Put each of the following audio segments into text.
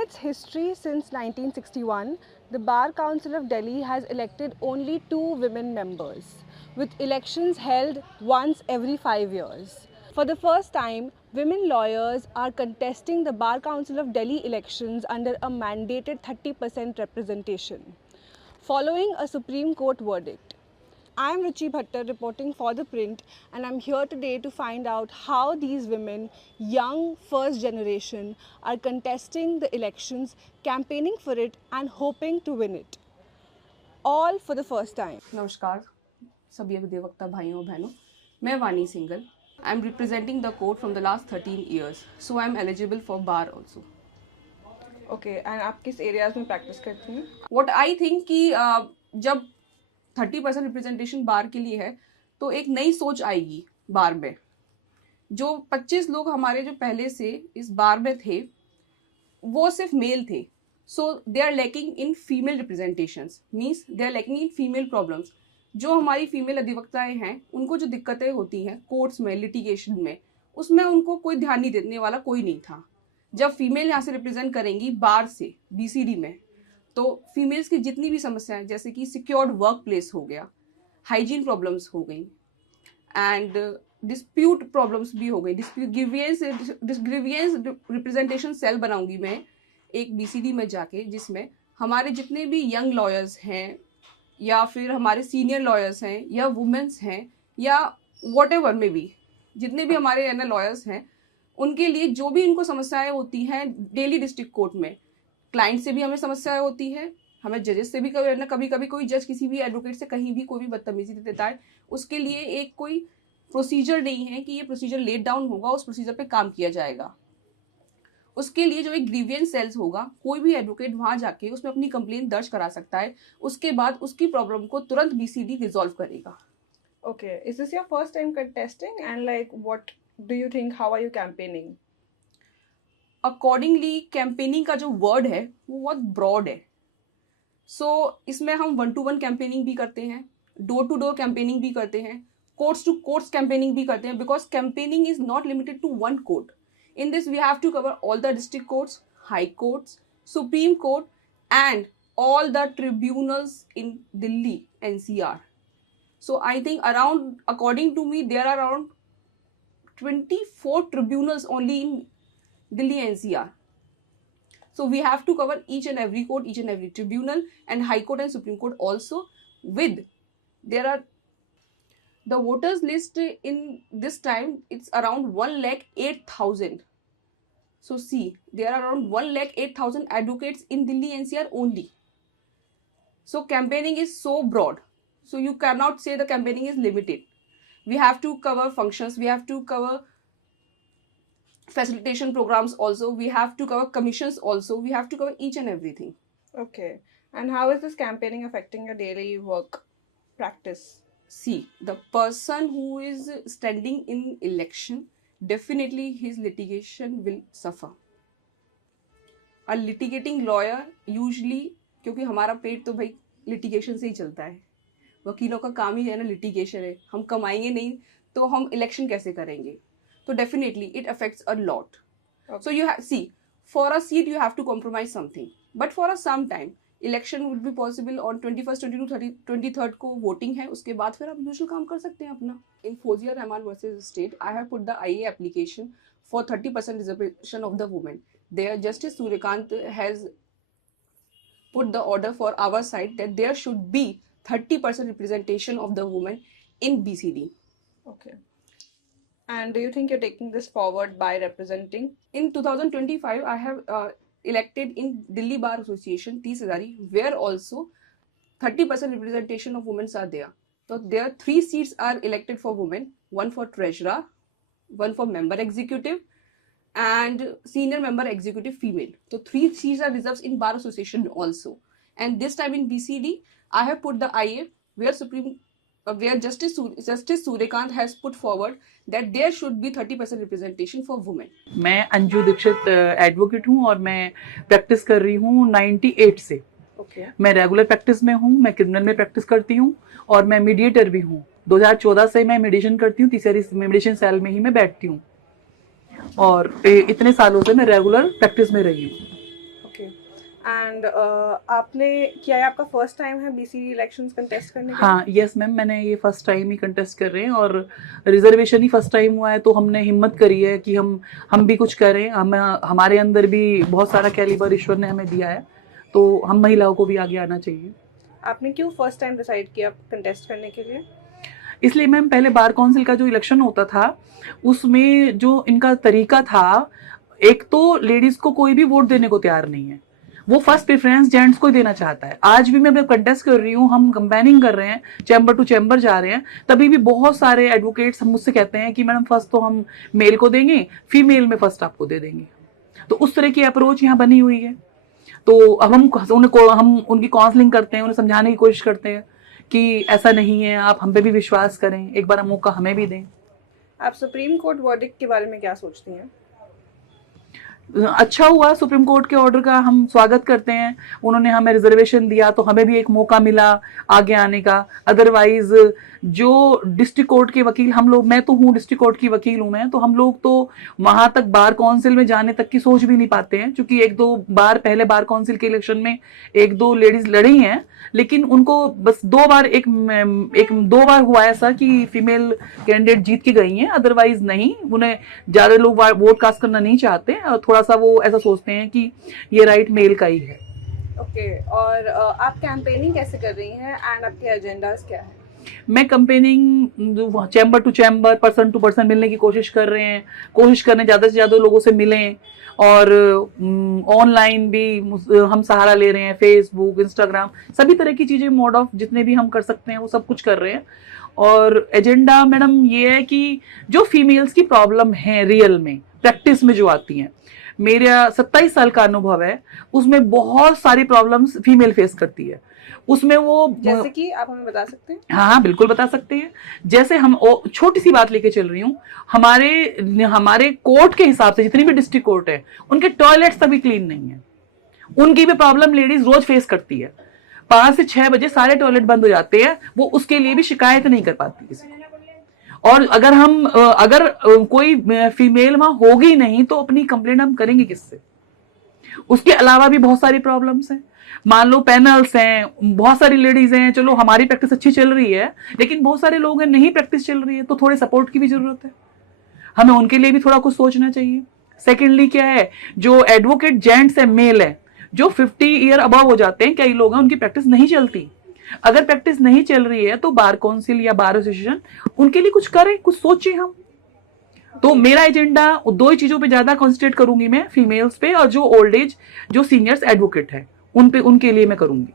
its history since 1961, the Bar Council of Delhi has elected only 2 women members, with elections held once every 5 years. For the first time, women lawyers are contesting the Bar Council of Delhi elections under a mandated 30% representation, following a Supreme Court verdict. I am Ruchi Bhattar reporting for The Print, and I'm here today to find out how these women, young first generation, are contesting the elections, campaigning for it and hoping to win it. All for the first time. नमस्कार सभी अधिवक्ता भाइयों और बहनों, मैं वानी single. I am representing the court from the last 13 years, so I am eligible for bar also. Okay, and आप किस एरियाज में प्रैक्टिस करती हैं? व्हाट आई थिंक कि जब 30% रिप्रेजेंटेशन बार के लिए है तो एक नई सोच आएगी बार में. जो 25 लोग हमारे जो पहले से इस बार में थे वो सिर्फ मेल थे. So they are lacking in female representations, means they are lacking in female problems. जो हमारी फीमेल अधिवक्ताएं हैं उनको जो दिक्कतें होती हैं कोर्ट्स में, लिटिगेशन में, उसमें उनको कोई ध्यान नहीं देने वाला कोई नहीं था. जब फीमेल यहाँ से रिप्रेजेंट करेंगी बार से बीसीडी में, तो फीमेल्स की जितनी भी समस्याएं जैसे कि सिक्योर्ड वर्क प्लेस हो गया, हाइजीन प्रॉब्लम्स हो गई, एंड डिस्प्यूट प्रॉब्लम्स भी हो गई. ग्रीवियंस रिप्रेजेंटेशन सेल बनाऊंगी मैं एक बीसीडी में जाके, जिसमें हमारे जितने भी यंग लॉयर्स हैं या फिर हमारे सीनियर लॉयर्स हैं या वुमेन्स हैं या व्हाटएवर में भी जितने भी हमारे लॉयर्स हैं, उनके लिए जो भी इनको समस्याएं होती हैं डेली डिस्ट्रिक्ट कोर्ट में, क्लाइंट से भी हमें समस्याएं होती है, हमें जजेस से भी कभी कभी कोई जज किसी भी एडवोकेट से कहीं भी कोई भी बदतमीजी देता है, उसके लिए एक कोई प्रोसीजर नहीं है कि ये प्रोसीजर लेट डाउन होगा, उस प्रोसीजर पे काम किया जाएगा. उसके लिए जो एक ग्रीवियंस सेल्स होगा, कोई भी एडवोकेट वहां जाके उसमें अपनी कंप्लेंट दर्ज करा सकता है. उसके बाद उसकी प्रॉब्लम को तुरंत बीसीडी रिजॉल्व करेगा. Okay, is this your first time contesting, and like what do you think, how are you campaigning? Accordingly campaigning का जो वर्ड है वो बहुत ब्रॉड है. सो इसमें हम 1-to-1 कैंपेनिंग भी करते हैं, डोर टू डोर कैंपेनिंग भी करते हैं, कोर्ट्स टू कोर्ट्स कैंपेनिंग भी करते हैं, because campaigning is not limited to one court. In this, we have to cover all the district courts, high courts, Supreme Court, and all the tribunals in Delhi NCR. So I think according to me, there are around 24 tribunals only in Delhi NCR. So we have to cover each and every court, each and every tribunal, and High Court and Supreme Court also. There are the voters list in this time, it's around 1,08,000. So see, there are around 1,08,000 advocates in Delhi NCR only. So campaigning is so broad. So you cannot say the campaigning is limited. We have to cover functions, we have to cover facilitation programs also, we have to cover commissions also, we have to cover each and everything. Okay, and how is this campaigning affecting your daily work practice? See, the person who is standing in election, definitely his litigation will suffer. A litigating lawyer usually, क्योंकि हमारा पेट तो भाई litigation से ही चलता है, वकीलों का काम ही है ना लिटिगेशन है. हम कमाएंगे नहीं तो हम इलेक्शन कैसे करेंगे? तो definitely it affects a lot. So you see, for a seat you have to compromise something, but for a some time election will be possible on 21st, 22, 30, 23rd को वोटिंग है. उसके बाद फिर आप यूजुअल काम कर सकते हैं अपना. In Fauzia Rahman versus state, I have put the IA application for 30% reservation of the women. There justice Suryakant has put the order for our side that there should be 30% representation of the women in BCD. Okay. And do you think you're taking this forward by representing? In 2025, I have elected in Delhi Bar Association, 30 Hazari, where also 30% representation of women are there. So there 3 seats are elected for women, 1 for treasurer, 1 for member executive, and senior member executive female. So 3 seats are reserved in Bar Association also. And this time in BCD, I have put the IA where Justice Suryakant has put forward that there should be 30% representation for women. मैं Anju Dixit advocate हूँ और मैं practice कर रही हूँ 98 से. मैं regular practice में हूँ, मैं क्रिमिनल में प्रैक्टिस करती हूँ और मैं मीडिएटर भी हूँ. 2014 से मैं मीडिएशन करती हूँ, तीसरी मीडिएशन सेल में ही मैं बैठती हूँ और इतने सालों से मैं रेगुलर प्रैक्टिस में रही हूँ. एंड आपने क्या है, आपका फर्स्ट टाइम है बीसी इलेक्शंस कंटेस्ट करने के हाँ यस मैम, मैंने ये फर्स्ट टाइम ही कंटेस्ट कर रहे हैं और रिजर्वेशन ही फर्स्ट टाइम हुआ है, तो हमने हिम्मत करी है कि हम भी कुछ करें। हमारे अंदर भी बहुत सारा कैलिबर ईश्वर ने हमें दिया है, तो हम महिलाओं को भी आगे आना चाहिए। आपने क्यों फर्स्ट टाइम डिसाइड किया कंटेस्ट करने के लिए? इसलिए मैम, पहले बार काउंसिल का जो इलेक्शन होता था उसमें जो इनका तरीका था, एक तो लेडीज को कोई भी वोट देने को तैयार नहीं है, वो फर्स्ट प्रेफरेंस जेंट्स को ही देना चाहता है। आज भी मैं कंटेस्ट कर रही हूँ, हम कंपेनिंग कर रहे हैं, चैम्बर टू चैम्बर जा रहे हैं, तभी भी बहुत सारे एडवोकेट्स हम मुझसे कहते हैं कि मैडम फर्स्ट तो हम मेल को देंगे, फीमेल में फर्स्ट आपको दे देंगे। तो उस तरह की अप्रोच यहाँ बनी हुई है। तो अब हम उनकी काउंसलिंग करते हैं, उन्हें समझाने की कोशिश करते हैं कि ऐसा नहीं है, आप हम पे भी विश्वास करें, एक बार मौका हमें भी दें। आप सुप्रीम कोर्ट वर्डिक्ट के बारे में क्या सोचती हैं? अच्छा हुआ, सुप्रीम कोर्ट के ऑर्डर का हम स्वागत करते हैं। उन्होंने हमें रिजर्वेशन दिया तो हमें भी एक मौका मिला आगे आने का। अदरवाइज जो डिस्ट्रिक्ट कोर्ट के वकील हम लोग, मैं तो हूँ डिस्ट्रिक्ट कोर्ट की वकील हूँ मैं, तो हम लोग तो वहां तक बार काउंसिल में जाने तक की सोच भी नहीं पाते हैं, क्योंकि एक दो बार पहले बार काउंसिल के इलेक्शन में एक दो लेडीज लड़ी हैं, लेकिन उनको बस दो बार हुआ ऐसा कि फीमेल कैंडिडेट जीत के गई हैं। अदरवाइज नहीं, उन्हें ज्यादा लोग वोट कास्ट करना नहीं चाहते, और थोड़ा सा वो ऐसा सोचते हैं कि ये राइट मेल का ही है। ओके, और आप कैंपेनिंग कैसे कर रही हैं एंड आपके एजेंडाज क्या है? मैं campaigning chamber to chamber, person to person मिलने की कोशिश कर रहे हैं, कोशिश करने ज़्यादा से ज़्यादा लोगों से मिलें, और ऑनलाइन भी हम सहारा ले रहे हैं, फेसबुक, इंस्टाग्राम, सभी तरह की चीज़ें, मोड ऑफ जितने भी हम कर सकते हैं वो सब कुछ कर रहे हैं। और एजेंडा मैडम ये है कि जो फीमेल्स की प्रॉब्लम है रियल में, प्रैक्टिस में जो आती हैं, मेरा 27 साल का अनुभव है, उसमें बहुत सारी प्रॉब्लम्स फीमेल फेस करती है। उसमें वो जैसे कि आप हमें बता सकते हैं? हाँ बिल्कुल बता सकते हैं। जैसे हम छोटी सी बात लेके चल रही हूँ, हमारे कोर्ट के हिसाब से जितनी भी डिस्ट्रिक्ट कोर्ट है, उनके टॉयलेट्स तभी क्लीन नहीं है। उनकी भी प्रॉब्लम लेडीज रोज फेस करती है। 5 से 6 बजे सारे टॉयलेट बंद हो जाते हैं, वो उसके लिए भी शिकायत नहीं कर पाती किसी को। और अगर कोई फीमेल वहां होगी नहीं तो अपनी कंप्लेंट हम करेंगे किससे? उसके अलावा भी बहुत सारी प्रॉब्लम्स हैं। मान लो पैनल्स हैं, बहुत सारी लेडीज हैं, चलो हमारी प्रैक्टिस अच्छी चल रही है, लेकिन बहुत सारे लोग हैं नहीं प्रैक्टिस चल रही है, तो थोड़े सपोर्ट की भी जरूरत है, हमें उनके लिए भी थोड़ा कुछ सोचना चाहिए। सेकेंडली क्या है, जो एडवोकेट जेंट्स है, मेल है, जो 50 ईयर अबव हो जाते हैं, कई लोग हैं उनकी प्रैक्टिस नहीं चलती। अगर प्रैक्टिस नहीं चल रही है तो बार काउंसिल या बार एसोसिएशन उनके लिए कुछ करे, कुछ सोचे हम। तो मेरा एजेंडा दो ही चीजों पे ज्यादा कॉन्सेंट्रेट करूंगी मैं, फीमेल्स पे, और जो ओल्ड एज जो सीनियर्स एडवोकेट है उन पे, उनके लिए मैं करूंगी।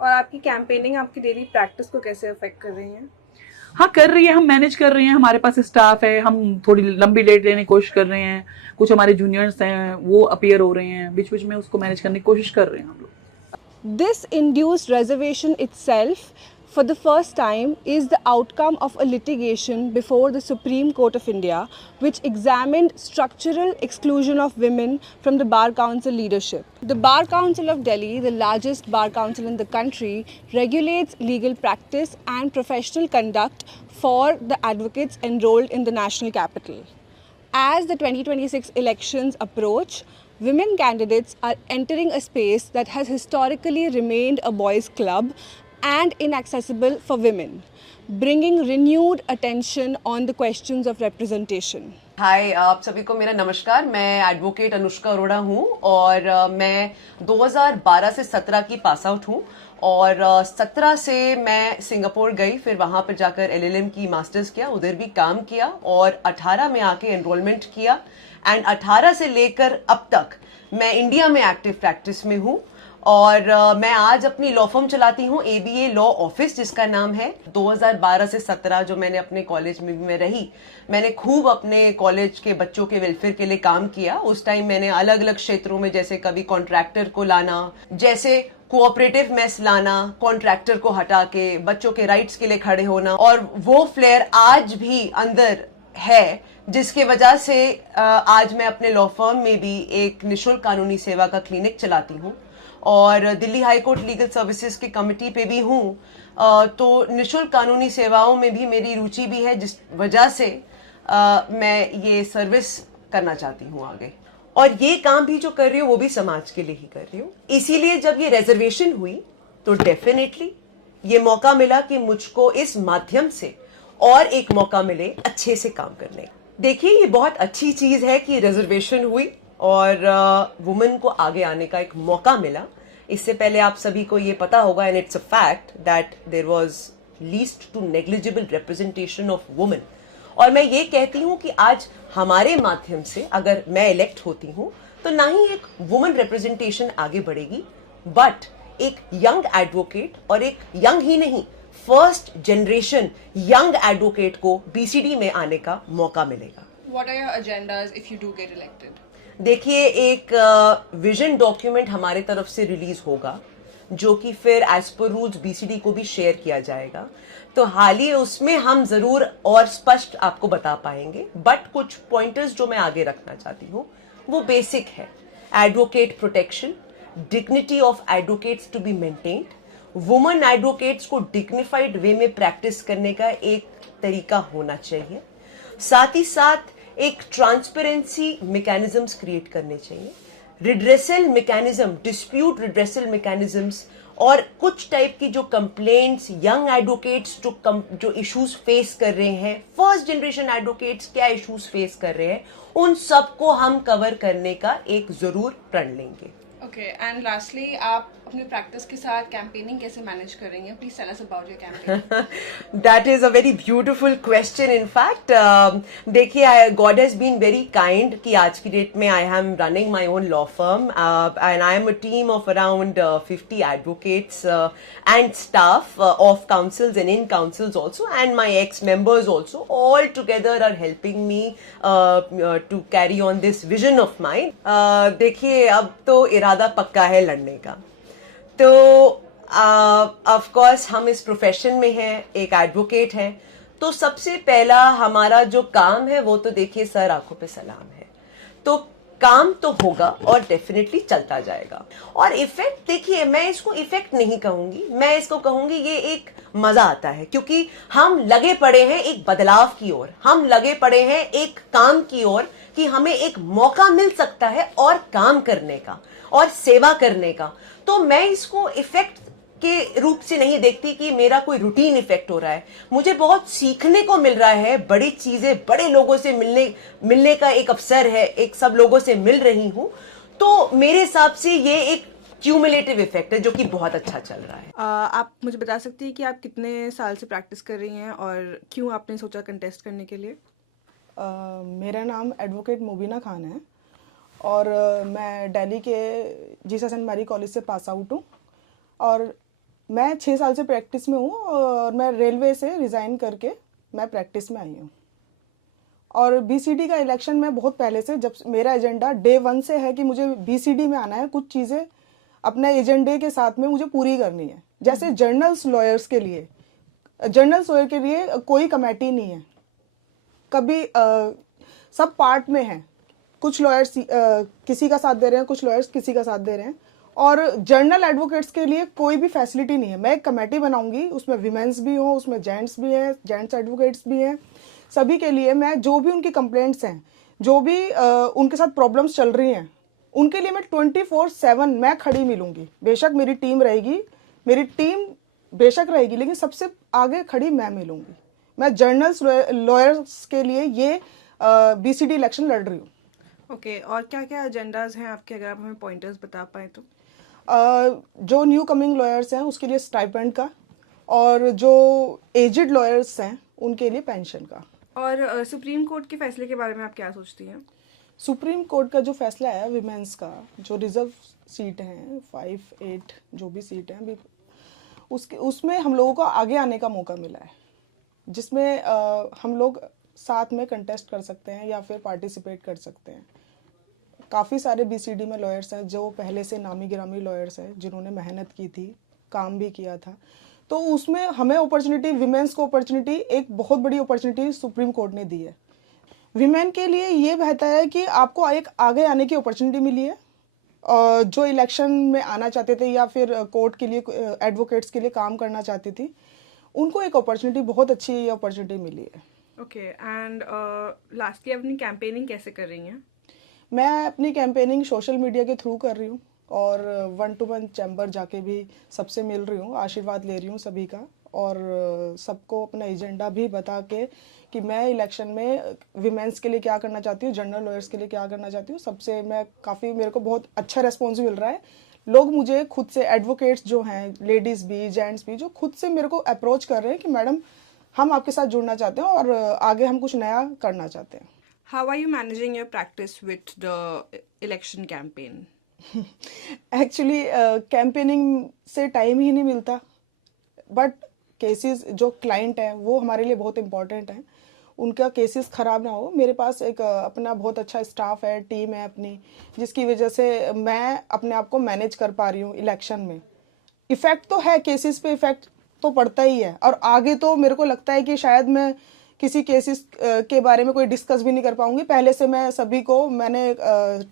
और आपकी कैंपेनिंग आपकी डेली प्रैक्टिस को कैसे अफेक्ट कर रही है? हाँ कर रही है, हम मैनेज कर रहे हैं, हमारे पास स्टाफ है, हम थोड़ी लंबी डेट लेने की कोशिश कर रहे हैं, कुछ हमारे जूनियर्स हैं वो अपीयर हो रहे हैं, बीच बीच में उसको मैनेज करने की कोशिश कर रहे हैं हम लोग। This induced reservation itself, for the first time, is the outcome of a litigation before the Supreme Court of India, which examined structural exclusion of women from the Bar Council leadership. The Bar Council of Delhi, the largest bar council in the country, regulates legal practice and professional conduct for the advocates enrolled in the national capital. As the 2026 elections approach, women candidates are entering a space that has historically remained a boys' club and inaccessible for women, bringing renewed attention on the questions of representation. हाय, आप सभी को मेरा नमस्कार। मैं advocate Anushka Arora हूँ और मैं 2012 से 17 की पास आउट हूँ, और 17 से मैं सिंगापुर गई, फिर वहाँ पर जाकर LLM की मास्टर्स किया, उधर भी काम किया, और 18 में आके एनरोलमेंट किया, एंड 18 से लेकर अब तक मैं इंडिया में एक्टिव प्रैक्टिस में हूँ। और मैं आज अपनी लॉ फर्म चलाती हूँ, ABA लॉ ऑफिस, जिसका नाम है। 2012 से 17 जो मैंने अपने कॉलेज में भी मैं रही, मैंने खूब अपने कॉलेज के बच्चों के वेलफेयर के लिए काम किया। उस टाइम मैंने अलग अलग क्षेत्रों में, जैसे कभी कॉन्ट्रैक्टर को लाना, जैसे कोऑपरेटिव मेस लाना, कॉन्ट्रैक्टर को हटा के बच्चों के राइट्स के लिए खड़े होना, और वो फ्लेयर आज भी अंदर है, जिसके वजह से आज मैं अपने लॉ फर्म में भी एक निःशुल्क कानूनी सेवा का क्लिनिक चलाती हूँ, और Delhi high court legal services की कमेटी पे भी हूँ। तो निःशुल्क कानूनी सेवाओं में भी मेरी रुचि भी है, जिस वजह से मैं ये सर्विस करना चाहती हूँ आगे। और ये काम भी जो कर रही हूँ वो भी समाज के लिए ही कर रही हूँ। इसीलिए जब ये रिजर्वेशन हुई तो डेफिनेटली ये मौका मिला कि मुझको इस माध्यम से और एक मौका मिले अच्छे से काम करने का। देखिए, ये बहुत अच्छी चीज है कि रिजर्वेशन हुई और वुमेन को आगे आने का एक मौका मिला। इससे पहले आप सभी को ये पता होगा, and it's a fact, that there was least to negligible representation of women. और मैं ये कहती हूँ कि आज हमारे माध्यम से अगर मैं इलेक्ट होती हूँ तो ना ही एक वुमेन रिप्रेजेंटेशन आगे बढ़ेगी, बट एक यंग एडवोकेट, और एक यंग ही नहीं, फर्स्ट जनरेशन यंग एडवोकेट को बीसीडी में आने का मौका मिलेगा। What are your agendas if you do get elected? देखिए, एक विजन डॉक्यूमेंट हमारे तरफ से रिलीज होगा जो कि फिर एज पर रूल्स बीसीडी को भी शेयर किया जाएगा। तो हाल ही उसमें हम जरूर और स्पष्ट आपको बता पाएंगे, बट कुछ पॉइंटर्स जो मैं आगे रखना चाहती हूँ वो बेसिक है। Advocate protection, dignity of advocates to be maintained, women advocates को डिग्निफाइड वे में प्रैक्टिस करने का एक तरीका होना चाहिए। साथ ही साथ एक ट्रांसपेरेंसी मैकेनिज्म्स क्रिएट करने चाहिए, redressal mechanism, dispute redressal mechanisms, और कुछ टाइप की जो कंप्लेंट्स यंग एडवोकेट्स जो इश्यूज फेस कर रहे हैं, फर्स्ट जनरेशन एडवोकेट्स क्या इश्यूज फेस कर रहे हैं, उन सबको हम कवर करने का एक जरूर प्रण लेंगे। ओके, एंड लास्टली, आप अपने प्रैक्टिस के साथ कैंपेनिंग कैसे मैनेज करेंगे? Please tell us about your campaign. That is a very beautiful question. In fact, देखिए, God has been very kind कि आज की डेट में I am running my own law firm and I am a team of around 50 advocates and staff of councils and in councils also, and my ex-members also, all together are helping me to carry on this vision of mine. देखिए, अब तो इरादा पक्का है लड़ने का। तो of course हम इस प्रोफेशन में हैं, एक एडवोकेट हैं, तो सबसे पहला हमारा जो काम है वो तो देखिए सर आंखों पे सलाम है। तो काम तो होगा और डेफिनेटली चलता जाएगा। और इफेक्ट, देखिए, मैं इसको इफेक्ट नहीं कहूंगी, मैं इसको कहूंगी ये एक मजा आता है, क्योंकि हम लगे पड़े हैं एक बदलाव की ओर, हम लगे पड़े हैं एक काम की ओर कि हमें एक मौका मिल सकता है और काम करने का और सेवा करने का। तो मैं इसको इफेक्ट के रूप से नहीं देखती कि मेरा कोई रूटीन इफेक्ट हो रहा है। मुझे बहुत सीखने को मिल रहा है, बड़ी चीजें, बड़े लोगों से मिलने का एक अवसर है, एक सब लोगों से मिल रही हूं। तो मेरे हिसाब से ये एक क्यूमुलेटिव इफेक्ट है जो कि बहुत अच्छा चल रहा है। आप मुझे बता सकती हैं कि आप कितने साल से प्रैक्टिस कर रही हैं और क्यों आपने सोचा कंटेस्ट करने के लिए? मेरा नाम एडवोकेट मुबीना खान है और मैं दिल्ली के जीसस एंड मैरी कॉलेज से पास आउट हूँ और मैं 6 साल से प्रैक्टिस में हूँ और मैं रेलवे से रिज़ाइन करके मैं प्रैक्टिस में आई हूँ। और बीसीडी का इलेक्शन मैं बहुत पहले से, जब मेरा एजेंडा डे 1 से है कि मुझे बीसीडी में आना है, कुछ चीज़ें अपने एजेंडे के साथ में मुझे पूरी करनी है। जैसे जर्नल्स लॉयर्स के लिए, जर्नल्स लॉयर के लिए कोई कमेटी नहीं है, कभी सब पार्ट में है, कुछ लॉयर्स किसी का साथ दे रहे हैं, कुछ लॉयर्स किसी का साथ दे रहे हैं। और जर्नल एडवोकेट्स के लिए कोई भी फैसिलिटी नहीं है। मैं एक कमेटी बनाऊंगी, उसमें विमेंस भी हो, उसमें जेंट्स भी हैं, जेंट्स एडवोकेट्स भी हैं, सभी के लिए मैं जो भी उनकी कंप्लेंट्स हैं, जो भी उनके साथ प्रॉब्लम्स चल रही हैं, उनके लिए मैं 24/7 मैं खड़ी मिलूंगी। बेशक मेरी टीम रहेगी, मेरी टीम बेशक रहेगी, लेकिन सबसे आगे खड़ी मैं मिलूंगी। मैं जर्नल्स लॉयर्स के लिए ये बीसीडी इलेक्शन लड़ रही हूँ। ओके, और क्या क्या एजेंडाज हैं आपके, अगर आप हमें पॉइंटर्स बता पाए तो? जो न्यू कमिंग लॉयर्स हैं उसके लिए स्टाइपेंड का, और जो एजिड लॉयर्स हैं उनके लिए पेंशन का। और सुप्रीम कोर्ट के फैसले के बारे में आप क्या सोचती हैं? सुप्रीम कोर्ट का जो फैसला है विमेंस का, जो रिजर्व सीट हैं 5-8 जो भी सीट हैं अभी, उसमें हम लोगों को आगे आने का मौका मिला है, जिसमें हम लोग साथ में कंटेस्ट कर सकते हैं या फिर पार्टिसिपेट कर सकते हैं। काफ़ी सारे बीसीडी में लॉयर्स हैं जो पहले से नामी गिरामी लॉयर्स हैं, जिन्होंने मेहनत की थी, काम भी किया था। तो उसमें हमें अपॉर्चुनिटी, विमेंस को अपॉर्चुनिटी, एक बहुत बड़ी अपॉर्चुनिटी सुप्रीम कोर्ट ने दी है। विमेन के लिए ये बेहतर है कि आपको एक आगे आने की अपॉर्चुनिटी मिली है, जो इलेक्शन में आना चाहते थे या फिर कोर्ट के लिए, एडवोकेट्स के लिए काम करना चाहती थी, उनको एक अपॉर्चुनिटी, बहुत अच्छी अपॉर्चुनिटी मिली है। ओके, एंड लास्टली अपनी कैंपेनिंग कैसे कर रही हैं? मैं अपनी कैंपेनिंग सोशल मीडिया के थ्रू कर रही हूँ और 1-to-1 चैम्बर जाके भी सबसे मिल रही हूँ, आशीर्वाद ले रही हूँ सभी का, और सबको अपना एजेंडा भी बता के कि मैं इलेक्शन में विमेंस के लिए क्या करना चाहती हूँ, जनरल लॉयर्स के लिए क्या करना चाहती हूँ। सबसे मैं काफ़ी, मेरे को बहुत अच्छा रेस्पॉन्स मिल रहा है। लोग मुझे खुद से, एडवोकेट्स जो हैं, लेडीज़ भी जेंट्स भी, जो खुद से मेरे को अप्रोच कर रहे हैं कि मैडम हम आपके साथ जुड़ना चाहते हैं और आगे हम कुछ नया करना चाहते हैं। How are you managing your practice with the election campaign? Actually campaigning से टाइम ही नहीं मिलता, बट केसेस जो क्लाइंट हैं वो हमारे लिए बहुत इंपॉर्टेंट हैं, उनका केसेस ख़राब ना हो। मेरे पास एक अपना बहुत अच्छा स्टाफ है, टीम है अपनी, जिसकी वजह से मैं अपने आप को मैनेज कर पा रही हूँ इलेक्शन में। इफ़ेक्ट तो है, केसेस पे इफ़ेक्ट तो पड़ता ही है, और आगे तो मेरे को लगता है कि शायद मैं किसी केसेस के बारे में कोई डिस्कस भी नहीं कर पाऊंगी। पहले से मैं सभी को, मैंने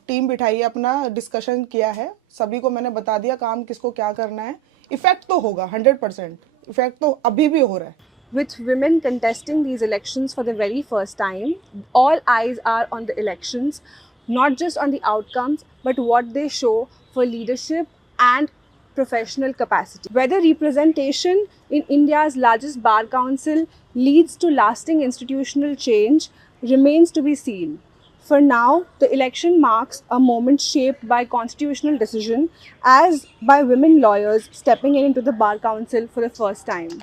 टीम बिठाई है, अपना डिस्कशन किया है, सभी को मैंने बता दिया काम किसको क्या करना है। इफ़ेक्ट तो होगा 100%, इफ़ेक्ट तो अभी भी हो रहा है। With women contesting these elections for the very first time, all eyes are on the elections, not just on the outcomes, but what they show for leadership and professional capacity. Whether representation in India's largest bar council leads to lasting institutional change remains to be seen. For now, the election marks a moment shaped by constitutional decision, as by women lawyers stepping into the bar council for the first time.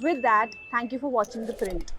With that, thank you for watching The Print.